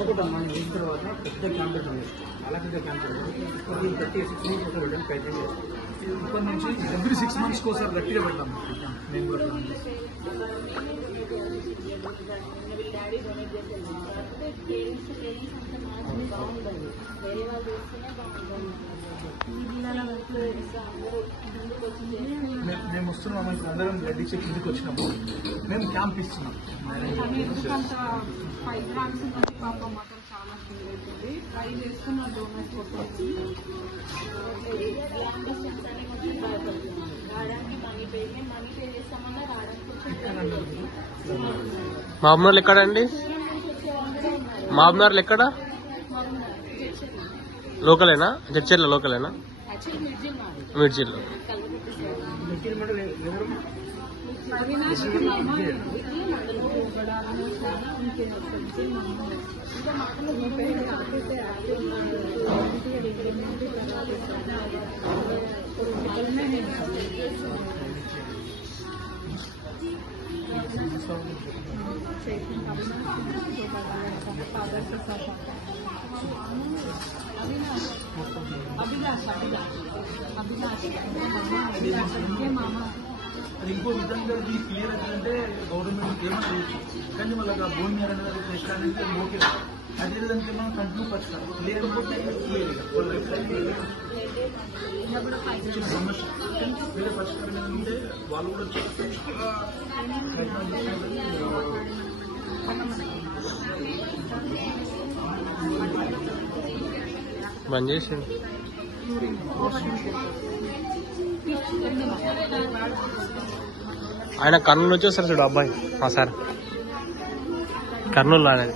కొత్తగూడ మనం చేసిన తర్వాత పెద్ద క్యాంప్ పెట్టాలి, చాలా పెద్ద క్యాంప్ పెట్టాలి. 36 మంత్స్ ఒకసారి పెట్టాను, ప్రయత్నం చేస్తాం. ఇప్పటి నుంచి ఎవ్రీ 6 months ఒకసారి గట్టిగా పెడతాం మేము కూడా. మేము వస్తున్నాం అందరం రెడీ చెక్ ఇంటికి వచ్చినప్పుడు మేము క్యాంప్ ఇస్తున్నాం. ఎందుకంత 5 grams నుంచి పాపం మాత్రం చాలా ఫీల్ అవుతుంది. ట్రై చేస్తున్న డోనర్స్ కొట్టేసి మహబూబ్నగర్ ఎక్కడండి? మహబూబ్నగర్ ఎక్కడ? లోకలేనా? జడ్చర్ల లోకలేనా? మిర్చిలో. అది ఇంకో విధంగా క్లియర్ అవుతుందంటే గవర్నమెంట్ ఏమో చేయొచ్చు, కానీ వాళ్ళకి ఆ భూమి మీద ఎక్కడానికి ఓకే. అదేవిధంగా మనం కంటిన్యూ పరిష్కారం లేకపోతే సమస్య వేరే పరిష్కారం ఏంటంటే వాళ్ళు కూడా బంద్ చేసిండు. ఆయన కర్నూలు వచ్చేస్తారు చూడు అబ్బాయి, మా సార్ కర్నూలు రాలేదు.